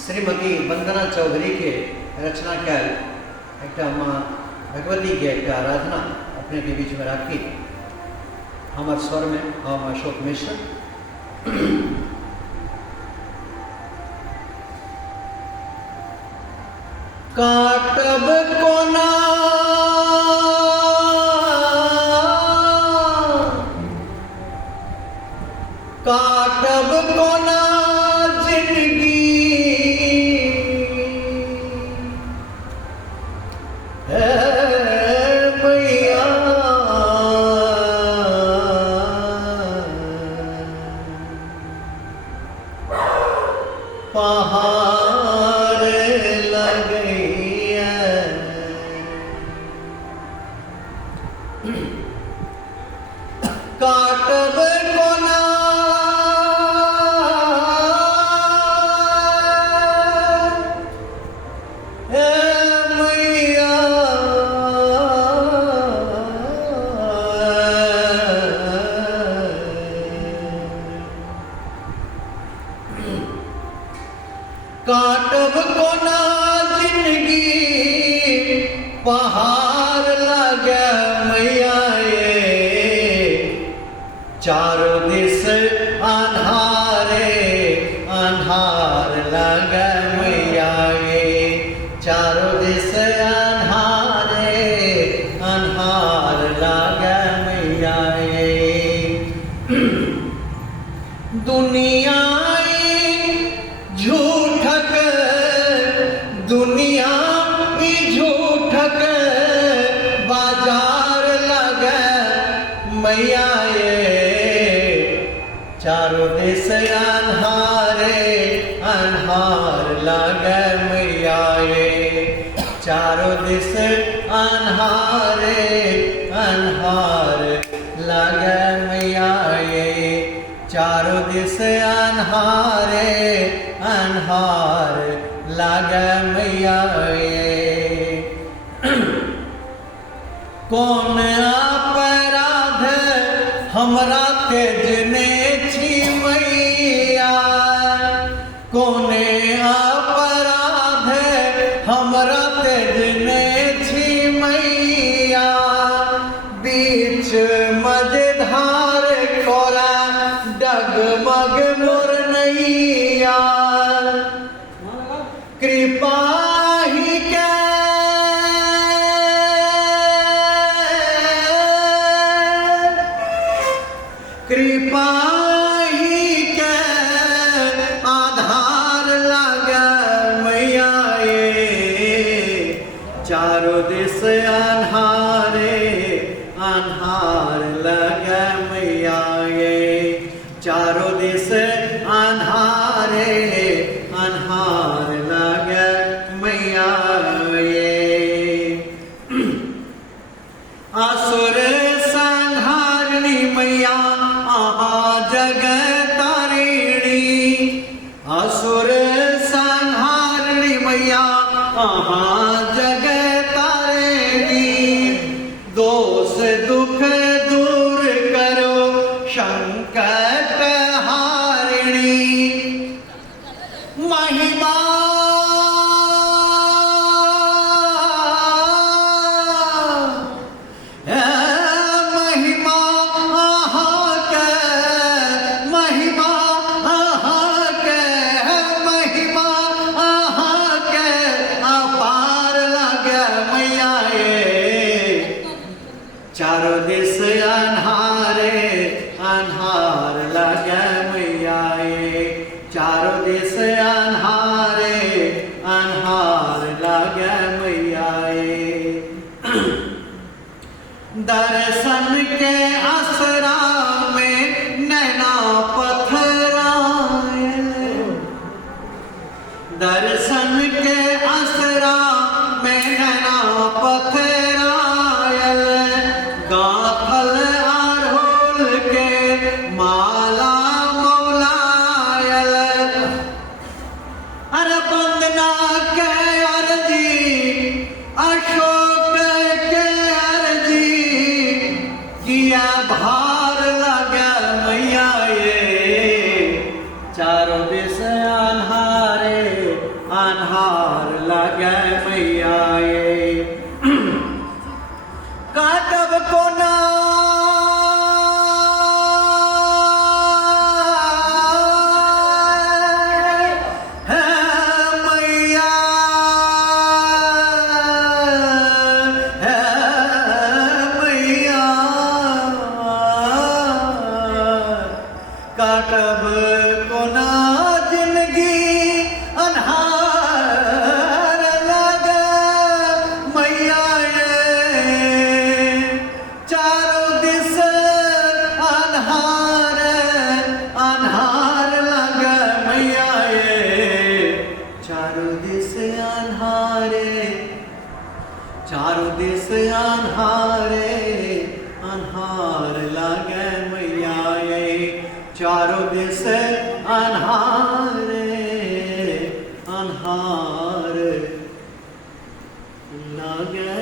श्रीमती वंदना चौधरी के रचना कैल एक माँ भगवती के एक आराधना अपने के बीच में रखी हमार स्वर में हम अशोक मिश्र। काटब कोना काटब कोना जिंदगी मैया पहाड़ लगे काटब कोना मैया काटब कोना जिंदगी पहाड़ लगे मैया चारों दिस अन्हारे अन्हार लगे मैया चारों दिस अन्हारे अन्हार लगे मैया दुनिया झूठक दुनिया झूठक बाजार लगे मैया चारों दिस अन्हारे अन्हार लगे मैया चारों दिस अन्हारे अन्हार लगे मैया चारों दिस अन्हारे अन्हार लगे मैया कौन अपराध हमरा तेजने छी मैया कोने अपराध हमरा तेजने छी मैया बीच मझधार कोरा डगमग मोर नैया कृपा ही के कृपा ही के आधार लगे मैया चारों दिस अन्हारे अन्हार लगे मैया चारों दिस अन्हारे अन्हार लगे मैया असुर संहारणी मैया जगतारिणी असुर संहारणी मैया जगतारिणी दोष दुख दूर करो संकट हारिणी महिमा चारों दिस अन्हारे अन्हार लगे मैया चारों दिस अन्हारे अन्हार लगे मैया दर्शन के असरा में नैना पथराए दर्शन के असरा में नैना पथराए गाथल अरहुल के माला मौलायल अरे वंदना के अर्जी अशोक के अर्जी किया भार लगा मैया चारों दिस अन्हारे लागे मैया ये काटब कोना काटब कोना जिंदगी अन्हार लागे मैया ये चारों दिस अन्हार अन्हार लागे मैया ये चारों दिस अन्हारे चारों दिस अन्हारे अन्हार लागे मैया ये चारों दिस अन्हारे अन्हार लागे